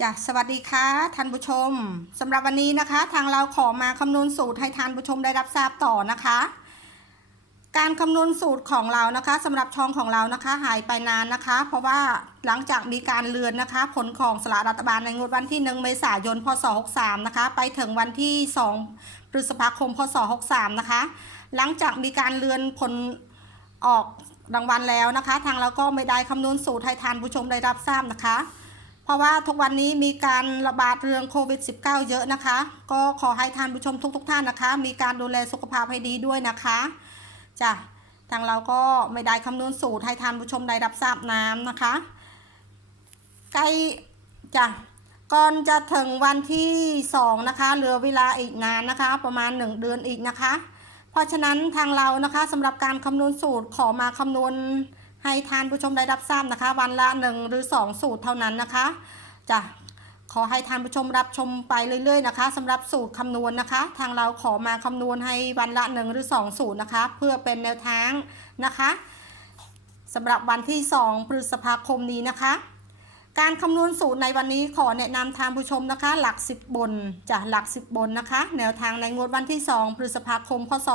จ้ะสวัสดีค่ะท่านผู้ชมสำหรับวันนี้นะคะ ทางเราขอมาคำนวณสูตรให้ท่านผู้ชมได้รับทราบต่อนะคะ การคำนวณสูตรของเรานะคะสำหรับช่องของเรานะคะหายไปนานนะคะ เพราะว่าหลังจากมีการเลือนนะคะ ผลของสลากรัฐบาลในงวดวันที่ 1 เมษายน พศ 63 นะคะ ไปถึงวันที่ 2 พฤษภาคม พศ 63 นะคะ หลังจากมีการเลือนผลออกรางวัลแล้วนะคะ ทางเราก็ไม่ได้คำนวณสูตรให้ท่านผู้ชมได้รับทราบนะคะ เพราะว่าทุกวันนี้มีการระบาดเรื่องโควิด -19 เยอะนะคะ ก็ขอให้ท่านผู้ชมทุกๆทท่านนะคะ มีการดูแลสุขภาพให้ดีด้วยนะคะจ้ะทางเราก็ไม่ได้คำนวณสูตรให้ท่านผู้ชมได้รับทราบน้ำนะคะ ใกล้จ้ะก่อนจะถึงวันที่ 2 นะคะเหลือเวลาอีกนานนะคะ ประมาณ 1 เดือนอีกนะคะ เพราะฉะนั้นทางเรานะคะสำหรับการคำนวณสูตรขอมาคำนวณ ให้ทานผู้ชมได้รับทราบนะคะ วันละ1หรือ 2 สูตรเท่านั้นนะคะจ้ะขอให้ทานผู้ชมรับชมไปเรื่อยๆนะคะสำหรับสูตรคำนวณนะคะ ทางเราขอมาคำนวณให้วันละ1หรือ 2 สูตรนะคะ เพื่อเป็นแนวทางนะคะสำหรับวันที่ 2 พฤษภาคมนี้นะคะ การคำนวณสูตรในวันนี้ขอแนะนำทางผู้ชมนะคะ หลัก 10 บนจากหลัก 10 บนนะคะ แนวทางในงวดวันที่ 2 พฤษภาคมพศ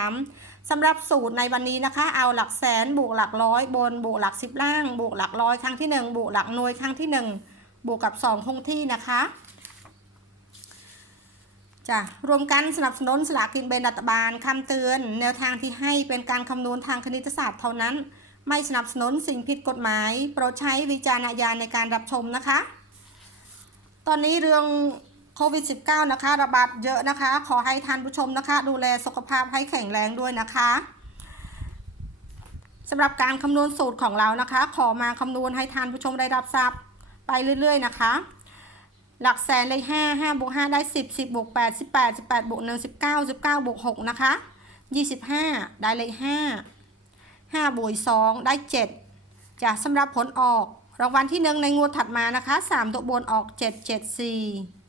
63 สำหรับสูตรในวันนี้นะคะ เอาหลักแสนบวกหลักร้อยบนบวกหลัก10ล่าง บวกหลักร้อยครั้งที่1บวกหลักหน่วยครั้งที่ 1 บวกกับ 2 คงที่นะคะจ้ะรวมกันสนับสนุนสลากกินแบ่งรัฐบาลคำเตือน แนวทางที่ให้เป็นการคำนวณทางคณิตศาสตร์เท่านั้น ไม่สนับสนุนสิ่งผิดกฎหมาย โปรดใช้วิจารณญาณในการรับชมนะคะ ตอนนี้เรื่อง ควิด -19 นะคะ ระบาดเยอะนะคะ ขอให้ท่านผู้ชมนะคะ ดูแลสุขภาพให้แข็งแรงด้วยนะคะสำหรับการคำนวณสูตรของเรานะคะ ขอมาคำนวณให้ท่านผู้ชมได้รับทราบไปเรื่อย ๆ นะคะ หลักแสนเลย5 5บวก5ได้ 10 10บวก8 18 18บวก1 19 19บวก6นะคะ25 ได้เลย5 5บวก2ได้ 7จะสำหรับผลออกรางวัลที่ 1 ในงวดถัดมานะคะ 3 ตัวบนออก 7 7 4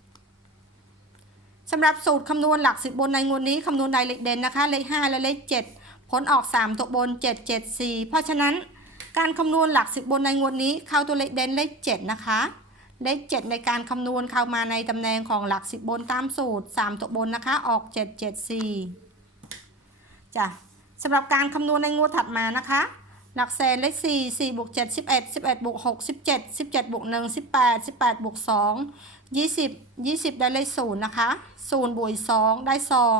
สำหรับสูตรคำนวณหลัก10บบนในงวดนี้คำนวณใดเลขเด่นนะคะเลข5และเลข7 ผลออก 3 ตัวบน 7 7 4 เพราะฉะนั้นการคำนวณหลัก10บบนในงวดนี้เข้าตัวเลขเด่นเลข7นะคะเลข7ในการคำนวณเข้ามาในตำแหน่งของหลัก10บนตามสูตร 3 ตัวบนนะคะออก 7 7 4จ้ะสำหรับการคำนวณในงวดถัดมานะคะหลักแสนเลข4 4บวก7 11 11บวก6 17 17บวก1 18 18บวก2 20 20 ได้เลข0นะคะ0บวก2ได้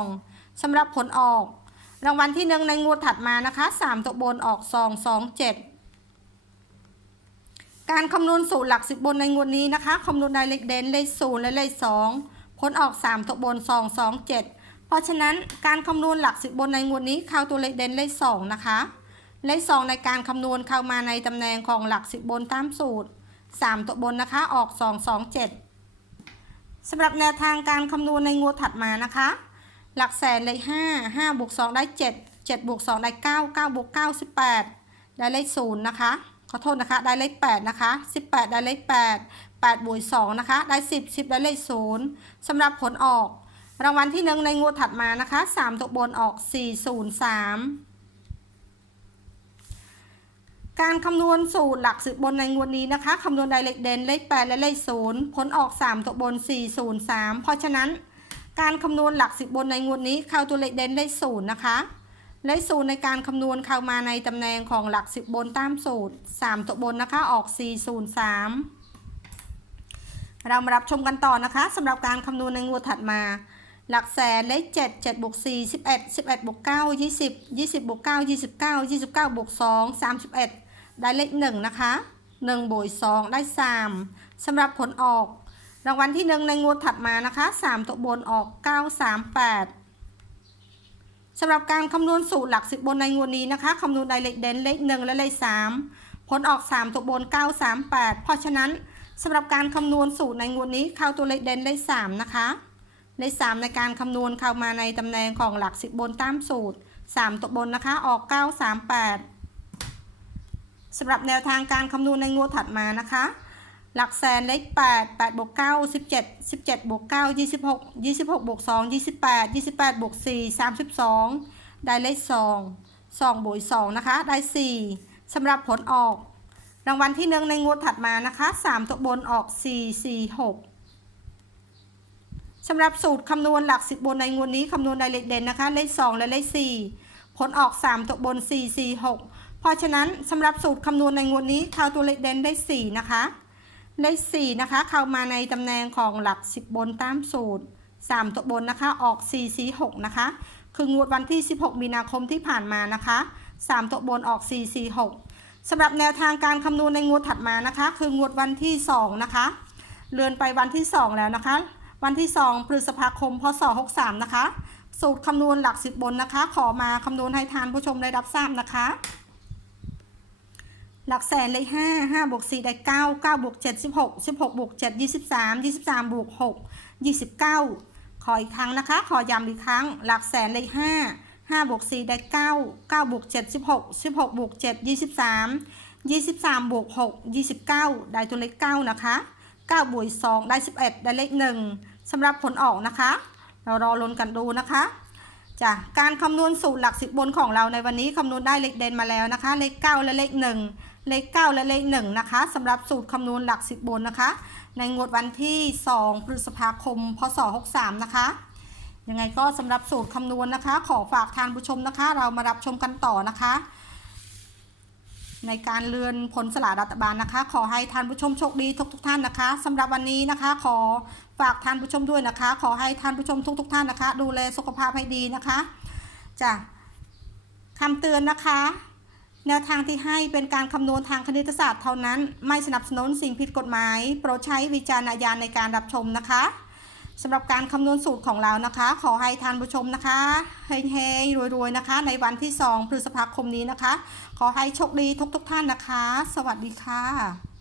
2สำหรับผลออก รางวัลที่1ในงวดถัดมานะคะ 3 ตัวบนออก2 2 7การคำนวณสูตรหลัก10บนในงวดนี้นะคะคำนวณได้เลขเด่นเลข0และเลข2ผลออก3ตัวบน2 2 7เพราะฉะนั้นการคำนวณหลัก10บนในงวดนี้เข้าตัวเลขเด่นเลข2นะคะเลข2ในการคำนวณเข้ามาในตำแหน่งของหลัก10บนตามสูตร 3 ตัวบนนะคะออก 2 2 7 สำหรับแนวทางการคำนวณในงวดถัดมานะคะ หลักแสนเลข5 5บวก2ได้ 7 7บวก2ได้ 9 9บวก9 18 ได้เลข0นะคะ ขอโทษนะคะ ได้เลข8นะคะ 18 ได้เลข8 8บวก2นะคะ ได้ 10 10 ได้เลข0สำหรับผลออก รางวัลที่ 1 ในงวดถัดมานะคะ 3 ตัวบนออก 403 การคำนวณสูตรหลักสิบบนในงวดนี้นะคะคำนวณได้เลขเด่นเลข8และเลข0ผลออก3ตัวบน403เพราะฉะนั้น การคำนวณหลักสิบบนในงวดนี้เข้าตัวเลขเด่นเลข0นะคะ เลข0ในการคำนวณเข้ามาในตำแหน่งของหลักสิบบนตามสูตร3ตัวบนนะคะออก403เรามารับชมกันต่อนะคะสำหรับการคำนวณในงวดถัดมา หลักแสนเลข7 7บวก4 11 11บวก9 20 20บวก9 29 29บวก2 31 ได้เลข1นะคะ1บวก2ได้3สำหรับผลออก รางวัลที่1ในงวดถัดมานะคะ3ตัวบนออก938สำหรับการคำนวณสูตรหลัก10บบนในงวดนี้นะคะคำนวณได้เลขเด่นเลข1และเลข3ผลออก3ตัวบน938เพราะฉะนั้นสำหรับการคำนวณสูตรในงวดนี้เข้าตัวเลขเด่นเลข3นะคะเลข3ในการคำนวณเข้ามาในตำแหน่งของหลัก10บบนตามสูตร3ตัวบนนะคะออก938ส สำหรับแนวทางการคำนวณในงวดถัดมานะคะ หลักแสนเลข8 8บวก9 17 17บวก9 26 26บวก2 28 28บวก4 32 ได้เลข 2 2บวก2นะคะ ได้ 4สำหรับผลออก รางวัลที่หนึ่งในงวดถัดมานะคะสามตัวบนออกสี่สี่หกสำหรับสูตรคำนวณหลักสิบบนในงวดนี้คำนวณในเลขเด่นนะคะ เลขสองและเลขสี่ผลออกสามตัวบนสี่สี่หก เพราะฉะนั้นสำหรับสูตรคำนวณในงวดนี้เข้าตัวเลขเด่นได้สี่นะคะเลขสี่นะคะ เข้ามาในตำแหน่งของหลักสิบบนตามสูตรสามตัวบนนะคะ ออกสี่สี่หกนะคะ คืองวดวันที่ 16 มีนาคมที่ผ่านมานะคะสามตัวบนออกสี่สี่หกสำหรับแนวทางการคำนวณในงวดถัดมานะคะ คืองวดวันที่ 2 นะคะ เลื่อนไปวันที่ 2 แล้วนะคะ วันที่ 2 พฤษภาคม พศ 63 นะคะ สูตรคำนวณหลักสิบบนนะคะ ขอมาคำนวณให้ทานผู้ชมได้รับทราบนะคะ หลักแสนเลขห้าห้าบวกสี่ได้เก้าเก้าบวกเจ็ดสิบหกสิบหกบวกเจ็ดยี่สิบสามยี่สิบสามบวกหกยี่สิบเก้าขออีกครั้งนะคะ ขอย้ำอีกครั้ง หลักแสนเลขห้าห้าบวกสี่ได้เก้าเก้าบวกเจ็ดสิบหกสิบหกบวกเจ็ดยี่สิบสามยี่สิบสามบวกหกยี่สิบเก้าได้ตัวเลขเก้านะคะเก้าบวกสองได้สิบเอ็ดได้เลขหนึ่งสำหรับผลออกนะคะ เรารอลุ้นกันดูนะคะจ้ะการคำนวณสูตรหลักสิบบนของเราในวันนี้คำนวณได้เลขเด่นมาแล้วนะคะ เลขเก้าและเลขหนึ่ง เลขเก้าและเลขหนึ่งนะคะสำหรับสูตรคำนวณหลักสิบบนนะคะ ในงวดวันที่ 2 พฤษภาคม พศ 63 นะคะ ยังไงก็สำหรับสูตรคำนวณนะคะ ขอฝากทานผู้ชมนะคะ เรามารับชมกันต่อนะคะ ในการเลือนผลสลากรัฐบาลนะคะ ขอให้ท่านผู้ชมโชคดีทุกทุกท่านนะคะสำหรับวันนี้นะคะ ขอฝากท่านผู้ชมด้วยนะคะ ขอให้ท่านผู้ชมทุกทุกท่านนะคะ ดูแลสุขภาพให้ดีนะคะจ้ะคำเตือนนะคะ แนวทางที่ให้เป็นการคำนวณทางคณิตศาสตร์เท่านั้น ไม่สนับสนุนสิ่งผิดกฎหมาย โปรดใช้วิจารณญาณในการรับชมนะคะสำหรับการคำนวณสูตรของเรานะคะ ขอให้ท่านผู้ชมนะคะเฮงๆรวยๆนะคะ ในวันที่ 2 พฤษภาคมนี้นะคะ ขอให้โชคดีทุกๆท่านนะคะ สวัสดีค่ะ